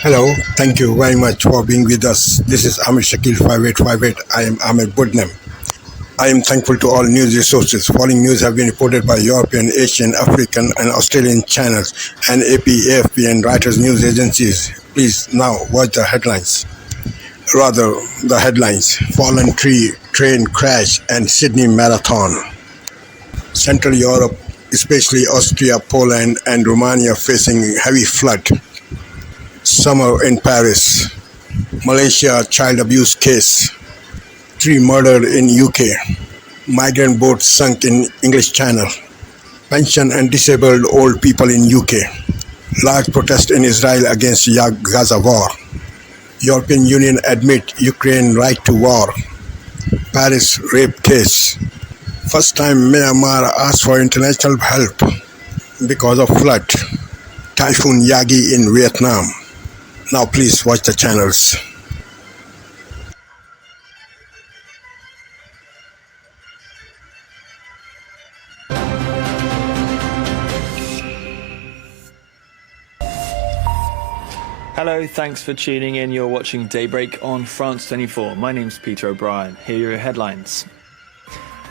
Hello, thank you very much for being with us. This is Ahmed Shakil 5858. I am Ahmed Budnem. I am thankful to all news resources. Following news have been reported by European, Asian, African, and Australian channels and AP, AFP, and Reuters news agencies. Please now watch the headlines. Rather, the headlines: Fallen tree, train crash, and Sydney Marathon. Central Europe, especially Austria, Poland, and Romania, facing heavy flood. Summer in Paris. Malaysia child abuse case. Three murdered in UK. Migrant boat sunk in English Channel. Pension and disabled old people in UK. Large protest in Israel against Gaza war. European Union admit Ukraine right to war. Paris rape case. First time Myanmar asked for international help because of flood. Typhoon Yagi in Vietnam. Now please watch the channels. Hello, thanks for tuning in. You're watching Daybreak on France 24. My name's Peter O'Brien. Here are your headlines.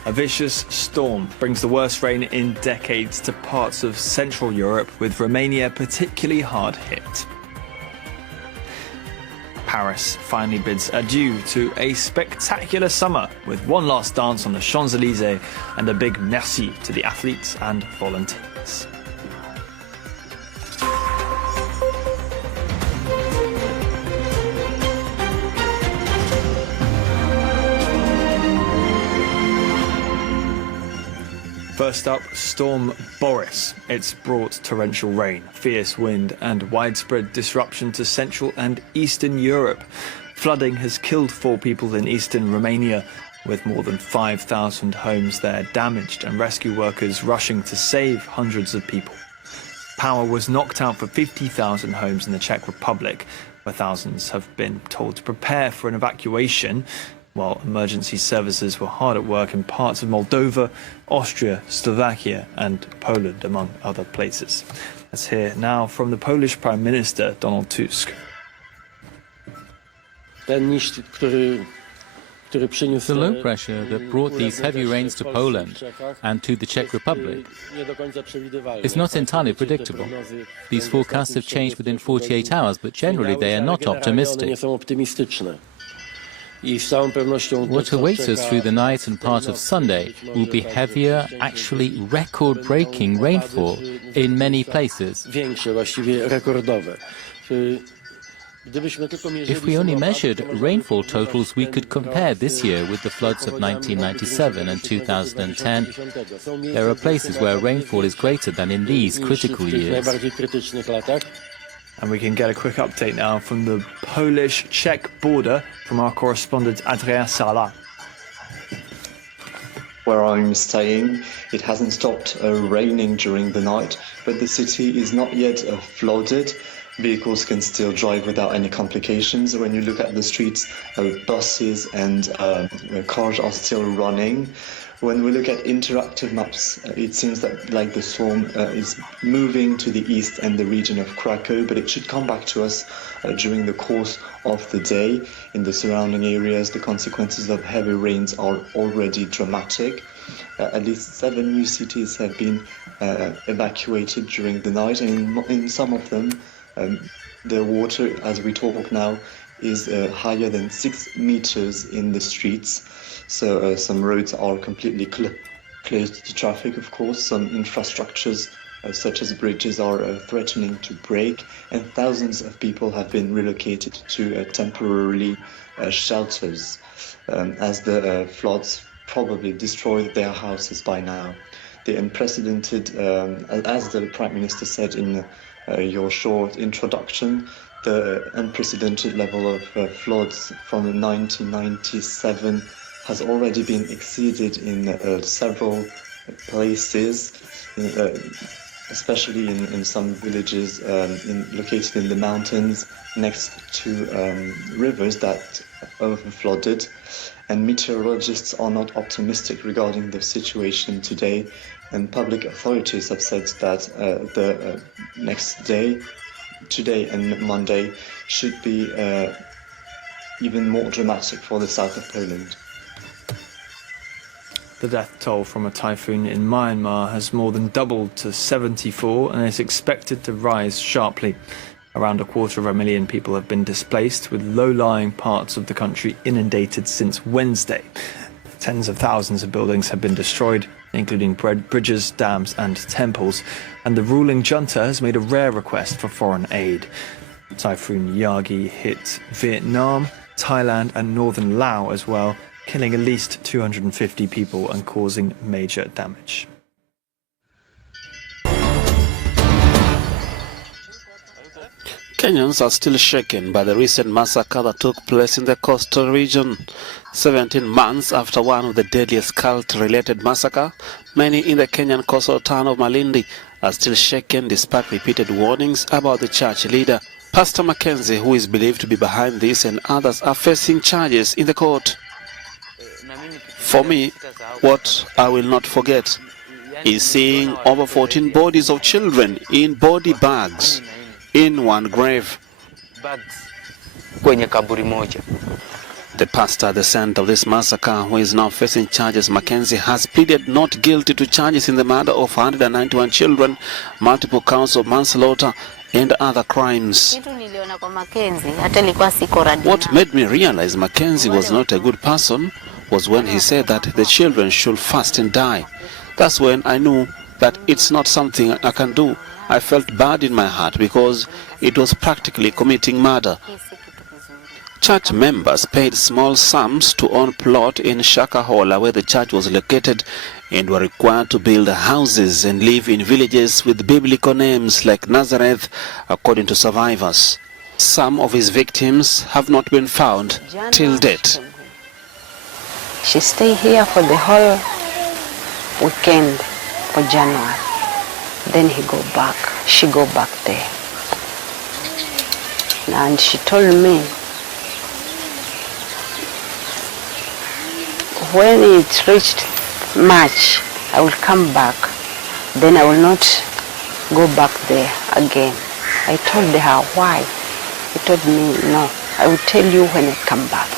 A vicious storm brings the worst rain in decades to parts of Central Europe, with Romania particularly hard hit. Paris finally bids adieu to a spectacular summer, with one last dance on the Champs-Élysées and a big merci to the athletes and volunteers. First up, Storm Boris. It's brought torrential rain, fierce wind and widespread disruption to Central and Eastern Europe. Flooding has killed 4 people in eastern Romania, with more than 5,000 homes there damaged and rescue workers rushing to save hundreds of people. Power was knocked out for 50,000 homes in the Czech Republic, where thousands have been told to prepare for an evacuation, while emergency services were hard at work in parts of Moldova, Austria, Slovakia and Poland, among other places. Let's hear now from the Polish Prime Minister, Donald Tusk. The low pressure that brought these heavy rains to Poland and to the Czech Republic is not entirely predictable. These forecasts have changed within 48 hours, but generally they are not optimistic. What awaits us through the night and part of Sunday will be heavier, actually record-breaking rainfall in many places. If we only measured rainfall totals, we could compare this year with the floods of 1997 and 2010. There are places where rainfall is greater than in these critical years. And we can get a quick update now from the Polish-Czech border from our correspondent Adrien Sala. Where I'm staying, it hasn't stopped raining during the night, but the city is not yet flooded. Vehicles can still drive without any complications. When you look at the streets, buses and cars are still running. When we look at interactive maps, it seems that the storm is moving to the east and the region of Krakow, but it should come back to us during the course of the day. In the surrounding areas, the consequences of heavy rains are already dramatic. At least 7 new cities have been evacuated during the night, and in some of them, the water, as we talk now, is higher than 6 meters in the streets. So some roads are completely closed to traffic, of course. Some infrastructures, such as bridges, are threatening to break, and thousands of people have been relocated to temporarily shelters, as the floods probably destroyed their houses by now. The unprecedented, as the Prime Minister said in your short introduction, the unprecedented level of floods from 1997 has already been exceeded in several places, especially in some villages located in the mountains next to rivers that overflooded. And meteorologists are not optimistic regarding the situation today, and public authorities have said that the next day today and Monday should be even more dramatic for the south of Poland. The death toll from a typhoon in Myanmar has more than doubled to 74 and is expected to rise sharply. Around 250,000 people have been displaced, with low-lying parts of the country inundated since Wednesday. Tens of thousands of buildings have been destroyed, including bridges, dams and temples, and the ruling junta has made a rare request for foreign aid. Typhoon Yagi hit Vietnam, Thailand and northern Laos as well, killing at least 250 people and causing major damage. Kenyans are still shaken by the recent massacre that took place in the coastal region. 17 months after one of the deadliest cult-related massacre, many in the Kenyan coastal town of Malindi are still shaken despite repeated warnings about the church leader. Pastor Mackenzie, who is believed to be behind this, and others are facing charges in the court. For me, what I will not forget is seeing over 14 bodies of children in body bags in one grave. The pastor at the center of this massacre, who is now facing charges, Mackenzie, has pleaded not guilty to charges in the murder of 191 children, multiple counts of manslaughter and other crimes. What made me realize Mackenzie was not a good person was when he said that the children should fast and die. That's when I knew that it's not something I can do. I felt bad in my heart because it was practically committing murder. Church members paid small sums to own plot in Shakahola, where the church was located, and were required to build houses and live in villages with biblical names like Nazareth, according to survivors. Some of his victims have not been found till date. She stayed here for the whole weekend for January. Then she go back there. And she told me, when it reached March, I will come back. Then I will not go back there again. I told her why. She told me, no, I will tell you when I come back.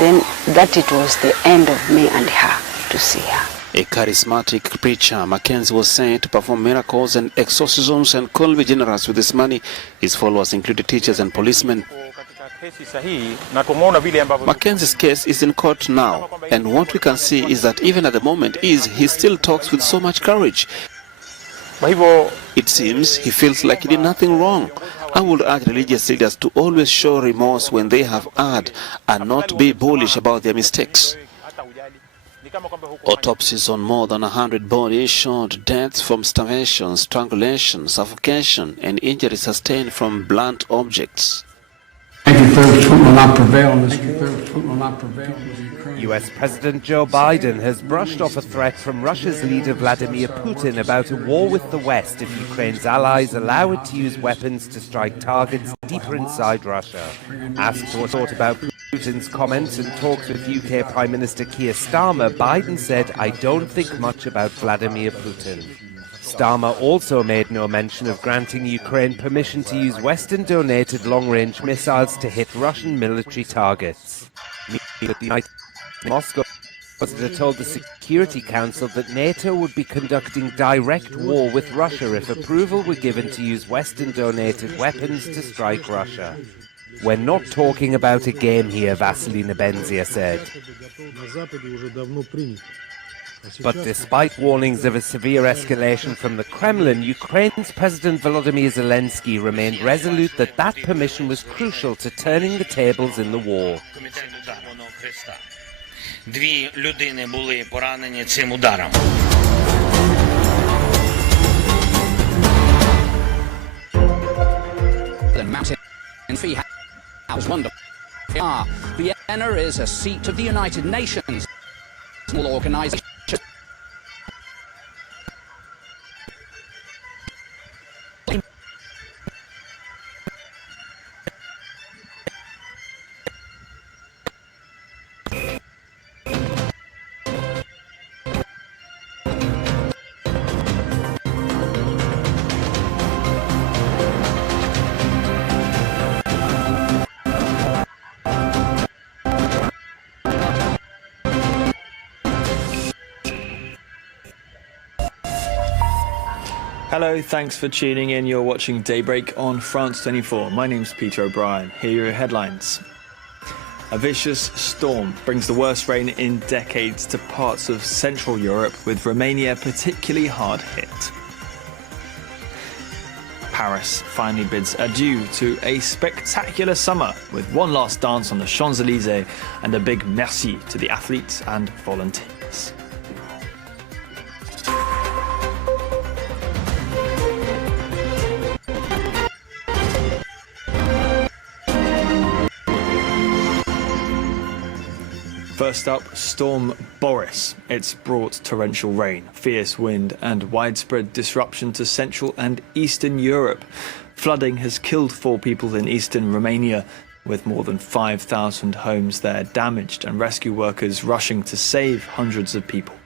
Then that it was the end of me and her to see her. A charismatic preacher, Mackenzie was sent to perform miracles and exorcisms and could be generous with his money. His followers included teachers and policemen. Mackenzie's case is in court now, and what we can see is that even at the moment he still talks with so much courage. It seems he feels like he did nothing wrong. I would urge religious leaders to always show remorse when they have erred and not be bullish about their mistakes. Autopsies on more than 100 bodies showed deaths from starvation, strangulation, suffocation, and injuries sustained from blunt objects. US President Joe Biden has brushed off a threat from Russia's leader Vladimir Putin about a war with the West if Ukraine's allies allow it to use weapons to strike targets deeper inside Russia. Asked what he thought about Putin's comments and talks with UK Prime Minister Keir Starmer, Biden said, "I don't think much about Vladimir Putin." Starmer also made no mention of granting Ukraine permission to use Western-donated long-range missiles to hit Russian military targets. Moscow told the Security Council that NATO would be conducting direct war with Russia if approval were given to use Western-donated weapons to strike Russia. "We're not talking about a game here," Vasily Nebenzia said. But despite warnings of a severe escalation from the Kremlin, Ukraine's President Volodymyr Zelensky remained resolute that that permission was crucial to turning the tables in the war. Дві людини були поранені цим ударом. Vienna is a seat of the United Nations. Small organization. Hello, thanks for tuning in. You're watching Daybreak on France 24. My name's Peter O'Brien. Here are your headlines. A vicious storm brings the worst rain in decades to parts of Central Europe, with Romania particularly hard hit. Paris finally bids adieu to a spectacular summer, with one last dance on the Champs-Élysées and a big merci to the athletes and volunteers. First up, Storm Boris. It's brought torrential rain, fierce wind and widespread disruption to Central and Eastern Europe. Flooding has killed 4 people in eastern Romania, with more than 5,000 homes there damaged and rescue workers rushing to save hundreds of people.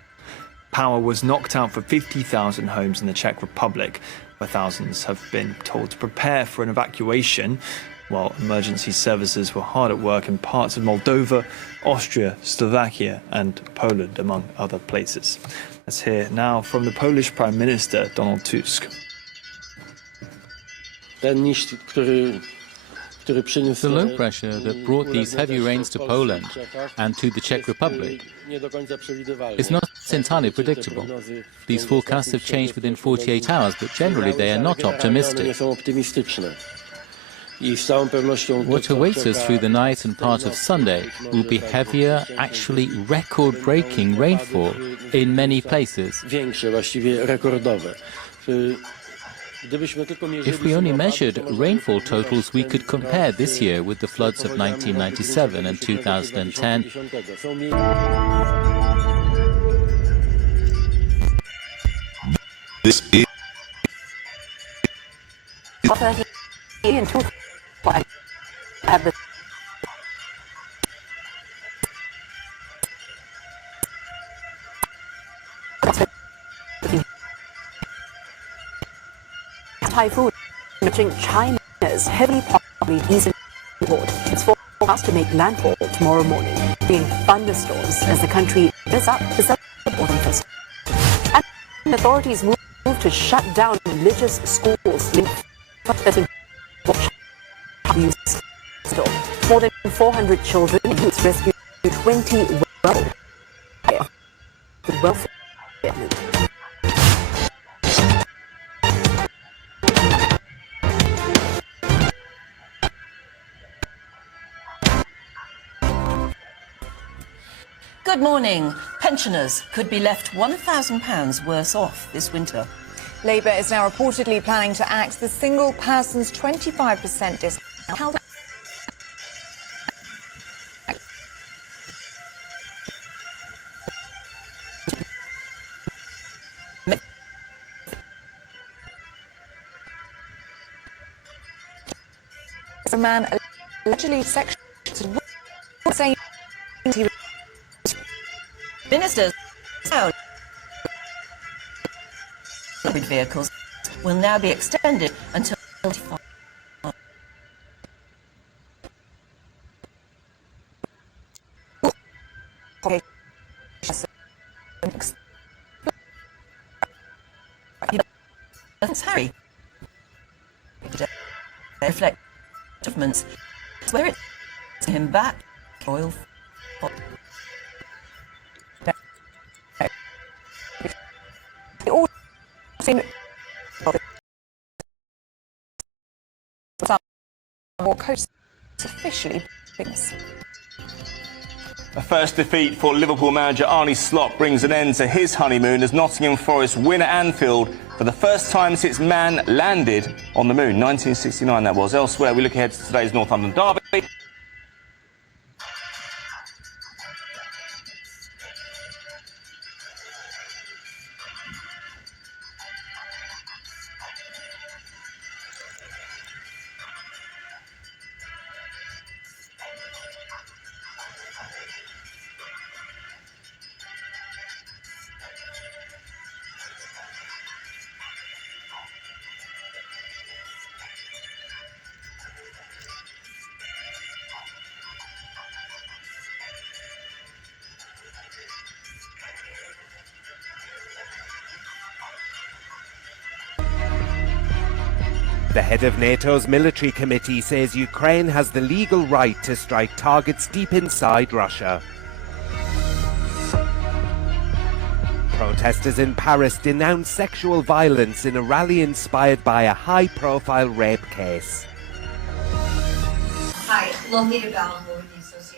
Power was knocked out for 50,000 homes in the Czech Republic, where thousands have been told to prepare for an evacuation, while emergency services were hard at work in parts of Moldova, Austria, Slovakia and Poland, among other places. Let's hear now from the Polish Prime Minister, Donald Tusk. The low pressure that brought these heavy rains to Poland and to the Czech Republic is not entirely predictable. These forecasts have changed within 48 hours, but generally they are not optimistic. What awaits us through the night and part of Sunday will be heavier, actually record-breaking rainfall in many places. If we only measured rainfall totals, we could compare this year with the floods of 1997 and 2010. This is have the typhoon reaching China's heavily populated eastern port. It's forecast to make landfall tomorrow morning, bringing thunderstorms as the country gears up to celebrate autumn festival. And authorities move to shut down religious schools linked to more than 400 children and youths rescued 20 welfare. Good morning. Pensioners could be left £1,000 worse off this winter. Labour is now reportedly planning to axe the single person's 25% discount. A man allegedly sexually saying he was Ministers vehicles will now be extended until 25. Harry reflect governments where it's him back oil. What coach officially brings. A first defeat for Liverpool manager Arne Slot brings an end to his honeymoon as Nottingham Forest win at Anfield for the first time since man landed on the moon. 1969 that was. Elsewhere, we look ahead to today's Northumberland derby. The head of NATO's military committee says Ukraine has the legal right to strike targets deep inside Russia. Protesters in Paris denounced sexual violence in a rally inspired by a high-profile rape case. Hi, located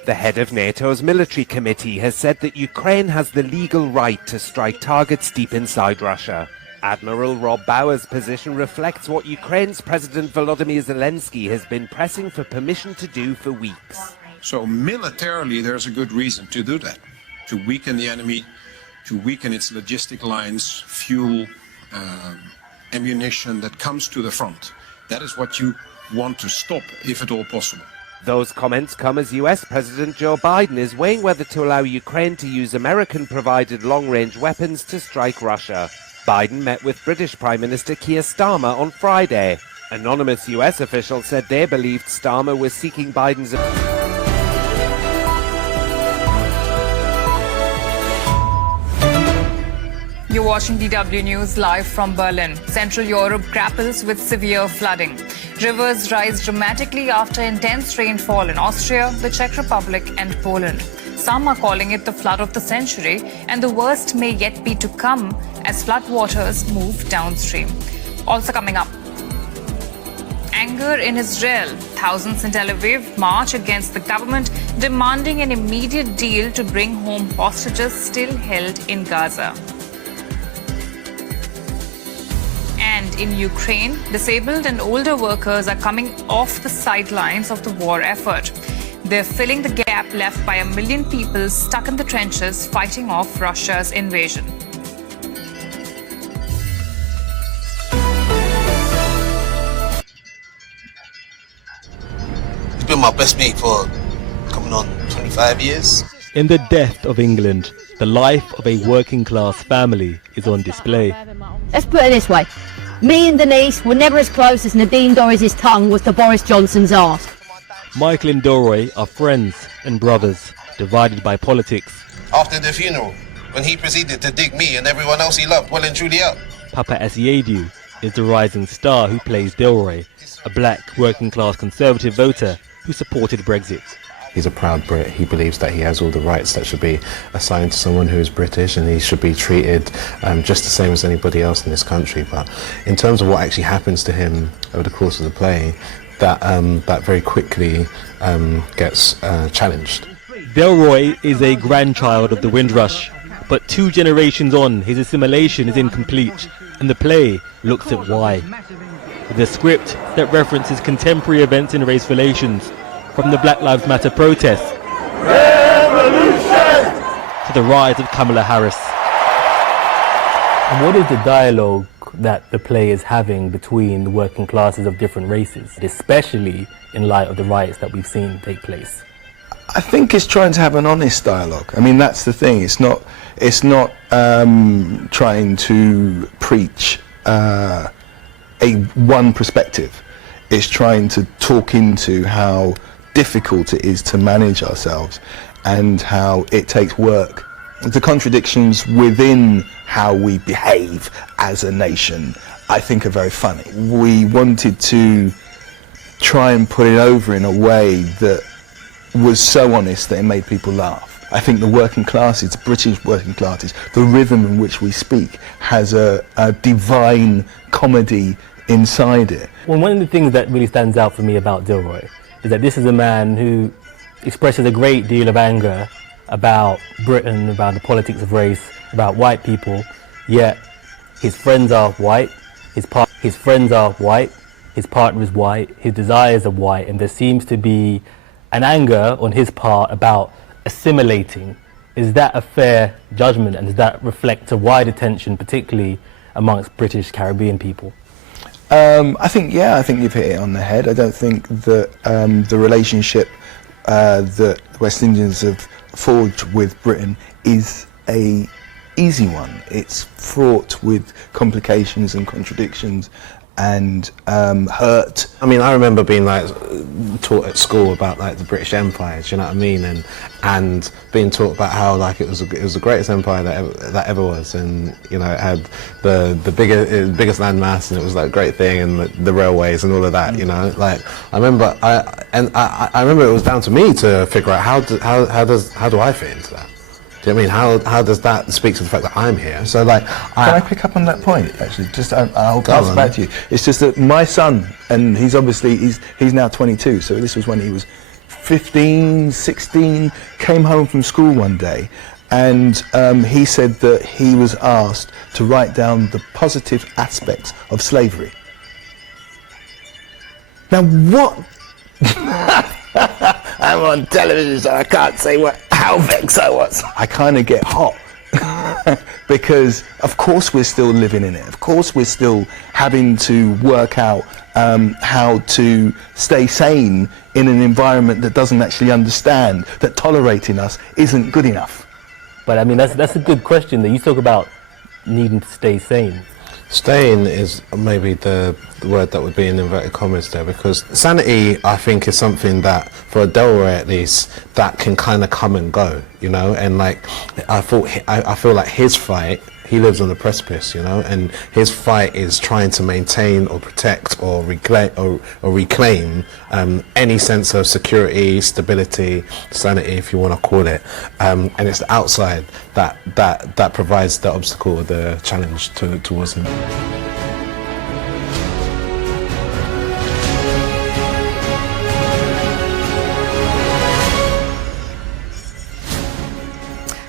The head of NATO's military committee has said that Ukraine has the legal right to strike targets deep inside Russia. Admiral Rob Bauer's position reflects what Ukraine's President Volodymyr Zelensky has been pressing for permission to do for weeks. So militarily, there's a good reason to do that, to weaken the enemy, to weaken its logistic lines, fuel, ammunition that comes to the front. That is what you want to stop, if at all possible. Those comments come as US President Joe Biden is weighing whether to allow Ukraine to use American-provided long-range weapons to strike Russia. Biden met with British Prime Minister Keir Starmer on Friday. Anonymous US officials said they believed Starmer was seeking Biden's... You're watching DW News live from Berlin. Central Europe grapples with severe flooding. Rivers rise dramatically after intense rainfall in Austria, the Czech Republic and Poland. Some are calling it the flood of the century, and the worst may yet be to come as floodwaters move downstream. Also coming up, anger in Israel. Thousands in Tel Aviv march against the government, demanding an immediate deal to bring home hostages still held in Gaza. And in Ukraine, disabled and older workers are coming off the sidelines of the war effort. They're filling the gap left by 1 million people stuck in the trenches fighting off Russia's invasion. He's been my best mate for coming on 25 years. In the death of England, the life of a working class family is on display. Let's put it this way. Me and Denise were never as close as Nadine Dorries' tongue was to Boris Johnson's arse. Michael and Dorroy are friends and brothers, divided by politics. After the funeral, when he proceeded to dig me and everyone else he loved well and truly out. Papa Asiedu is the rising star who plays Delroy, a black working class conservative voter who supported Brexit. He's a proud Brit. He believes that he has all the rights that should be assigned to someone who is British, and he should be treated just the same as anybody else in this country. But in terms of what actually happens to him over the course of the play, that very quickly gets challenged. Delroy is a grandchild of the Windrush, but 2 generations on, his assimilation is incomplete, and the play looks at why. With a script that references contemporary events in race relations, from the Black Lives Matter protests to the rise of Kamala Harris. And what is the dialogue that the play is having between the working classes of different races, especially in light of the riots that we've seen take place? I think it's trying to have an honest dialogue. I mean, that's the thing. It's not trying to preach a one perspective. It's trying to talk into how difficult it is to manage ourselves and how it takes work. The contradictions within how we behave as a nation, I think, are very funny. We wanted to try and put it over in a way that was so honest that it made people laugh. I think the working classes, the British working classes, the rhythm in which we speak has a divine comedy inside it. Well, one of the things that really stands out for me about Delroy is that this is a man who expresses a great deal of anger about Britain, about the politics of race, about white people, yet his friends are white, his friends are white, his partner is white, his desires are white, and there seems to be an anger on his part about assimilating. Is that a fair judgment, and does that reflect a wider tension, particularly amongst British Caribbean people? I think you've hit it on the head. I don't think that the relationship that West Indians have forged with Britain is a easy one. It's fraught with complications and contradictions, and hurt. I mean, I remember being like taught at school about like the British Empire, do you know what I mean? And being taught about how like it was the greatest empire that ever was, and you know, it had the biggest landmass, and it was like a great thing, and the railways and all of that, you know. Like I remember I remember it was down to me to figure out how do I fit into that? Do you know what I mean? How does that speak to the fact that I'm here? So like, can I pick up on that point? Actually, just I'll pass it back to you. It's just that my son, and he's obviously he's now 22. So this was when he was 15, 16. Came home from school one day, and he said that he was asked to write down the positive aspects of slavery. Now what? I'm on television, so I can't say how vexed I was. I kind of get hot because, of course, we're still living in it. Of course, we're still having to work out how to stay sane in an environment that doesn't actually understand that tolerating us isn't good enough. But I mean, that's a good question. That you talk about needing to stay sane. Staying is maybe the word that would be in inverted commas there, because sanity, I think, is something that, for Delroy at least, that can kind of come and go, you know. And like, I feel like his fight, he lives on the precipice, you know, and his fight is trying to maintain or protect or reclaim any sense of security, stability, sanity, if you want to call it. And it's the outside that provides the obstacle or the challenge towards him.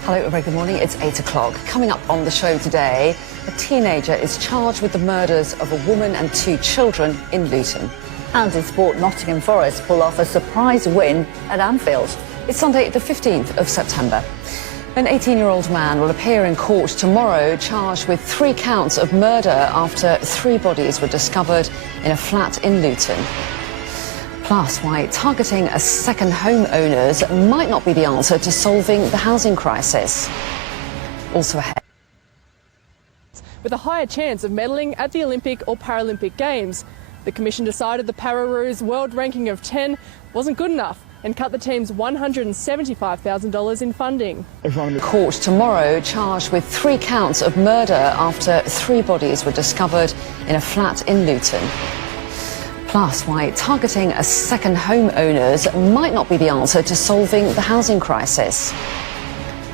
Hello, a very good morning. It's 8 o'clock. Coming up on the show today, a teenager is charged with the murders of a woman and 2 children in Luton. And in sport, Nottingham Forest pull off a surprise win at Anfield. It's Sunday, the 15th of September. An 18-year-old man will appear in court tomorrow charged with 3 counts of murder after 3 bodies were discovered in a flat in Luton. Plus, why targeting a second home owners might not be the answer to solving the housing crisis. Also ahead. With a higher chance of medalling at the Olympic or Paralympic Games, the Commission decided the Pararoos world ranking of 10 wasn't good enough and cut the team's $175,000 in funding. Court tomorrow charged with 3 counts of murder after 3 bodies were discovered in a flat in Luton. Plus, why targeting a second home owners might not be the answer to solving the housing crisis.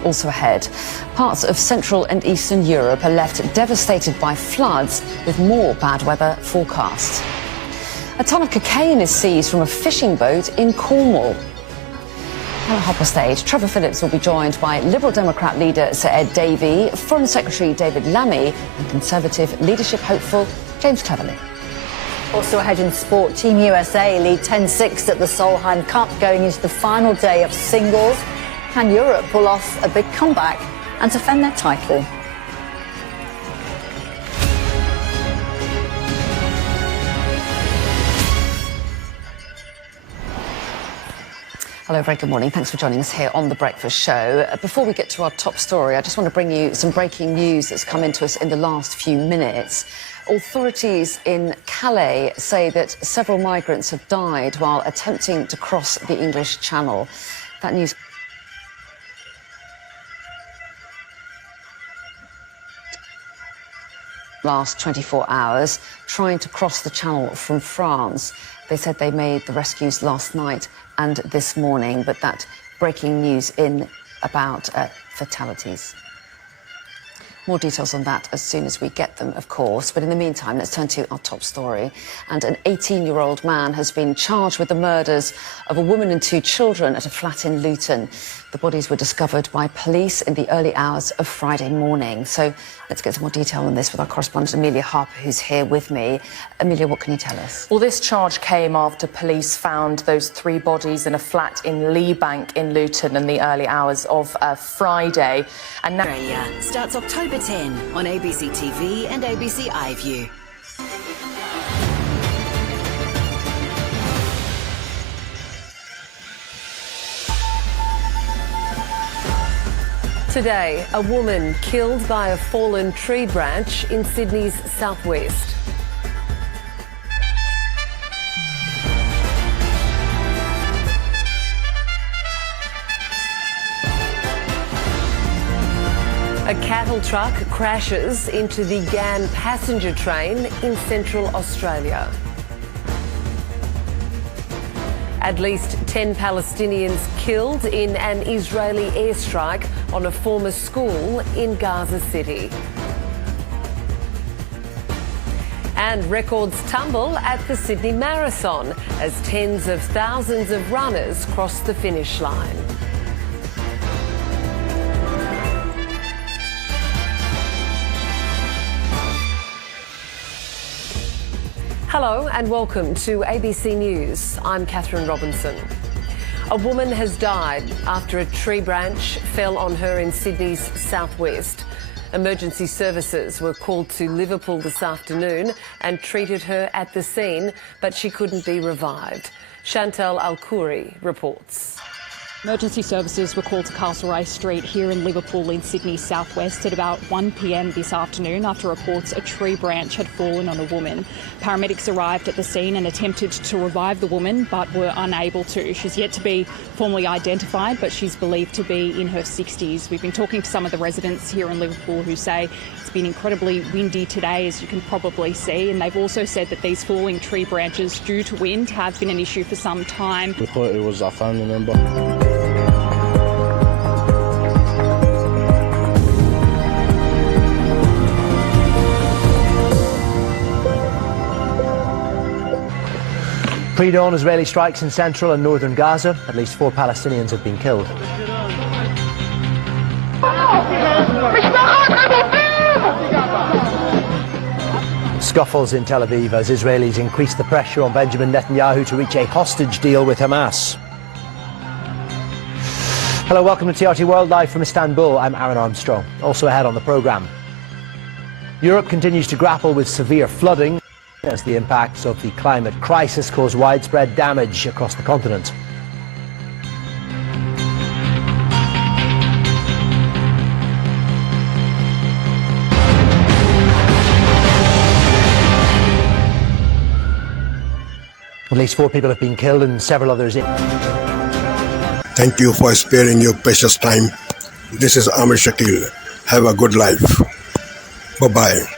Also ahead, parts of Central and Eastern Europe are left devastated by floods with more bad weather forecast. A ton of cocaine is seized from a fishing boat in Cornwall. At 8:30, Trevor Phillips will be joined by Liberal Democrat leader Sir Ed Davey, Foreign Secretary David Lammy and Conservative leadership hopeful James Cleverly. Also ahead in sport, Team USA lead 10-6 at the Solheim Cup going into the final day of singles. Can Europe pull off a big comeback and defend their title? Hello, very good morning. Thanks for joining us here on The Breakfast Show. Before we get to our top story, I just want to bring you some breaking news that's come into us in the last few minutes. Authorities in Calais say that several migrants have died while attempting to cross the English Channel. That news last 24 hours trying to cross the Channel from France. They said they made the rescues last night and this morning, but that breaking news in about fatalities. More details on that as soon as we get them, of course. But in the meantime, let's turn to our top story. And an 18-year-old man has been charged with the murders of a woman and 2 children at a flat in Luton. The bodies were discovered by police in the early hours of Friday morning. So let's get some more detail on this with our correspondent Amelia Harper, who's here with me. Amelia, what can you tell us? Well, this charge came after police found those 3 bodies in a flat in Lee Bank in Luton in the early hours of Friday. And now Australia starts October 10 on ABC TV and ABC iView. Today, a woman killed by a fallen tree branch in Sydney's southwest. A cattle truck crashes into the Ghan passenger train in central Australia. At least 10 Palestinians killed in an Israeli airstrike on a former school in Gaza City. And records tumble at the Sydney Marathon as tens of thousands of runners cross the finish line. Hello and welcome to ABC News. I'm Catherine Robinson. A woman has died after a tree branch fell on her in Sydney's southwest. Emergency services were called to Liverpool this afternoon and treated her at the scene, but she couldn't be revived. Chantal Alkouri reports. Emergency services were called to Castlereagh Street here in Liverpool in Sydney's southwest at about 1 p.m. this afternoon after reports a tree branch had fallen on a woman. Paramedics arrived at the scene and attempted to revive the woman but were unable to. She's yet to be formally identified, but she's believed to be in her 60s. We've been talking to some of the residents here in Liverpool who say it's been incredibly windy today, as you can probably see, and they've also said that these falling tree branches due to wind have been an issue for some time. We thought it was a family member. Pre-dawn Israeli strikes in central and northern Gaza. At least 4 Palestinians have been killed. Scuffles in Tel Aviv as Israelis increase the pressure on Benjamin Netanyahu to reach a hostage deal with Hamas. Hello, welcome to TRT World Live from Istanbul. I'm Aaron Armstrong. Also ahead on the programme. Europe continues to grapple with severe flooding as the impacts of the climate crisis cause widespread damage across the continent. At least 4 people have been killed and several others Thank you for sparing your precious time. This is Amir Shakil. Have a good life. Bye-bye.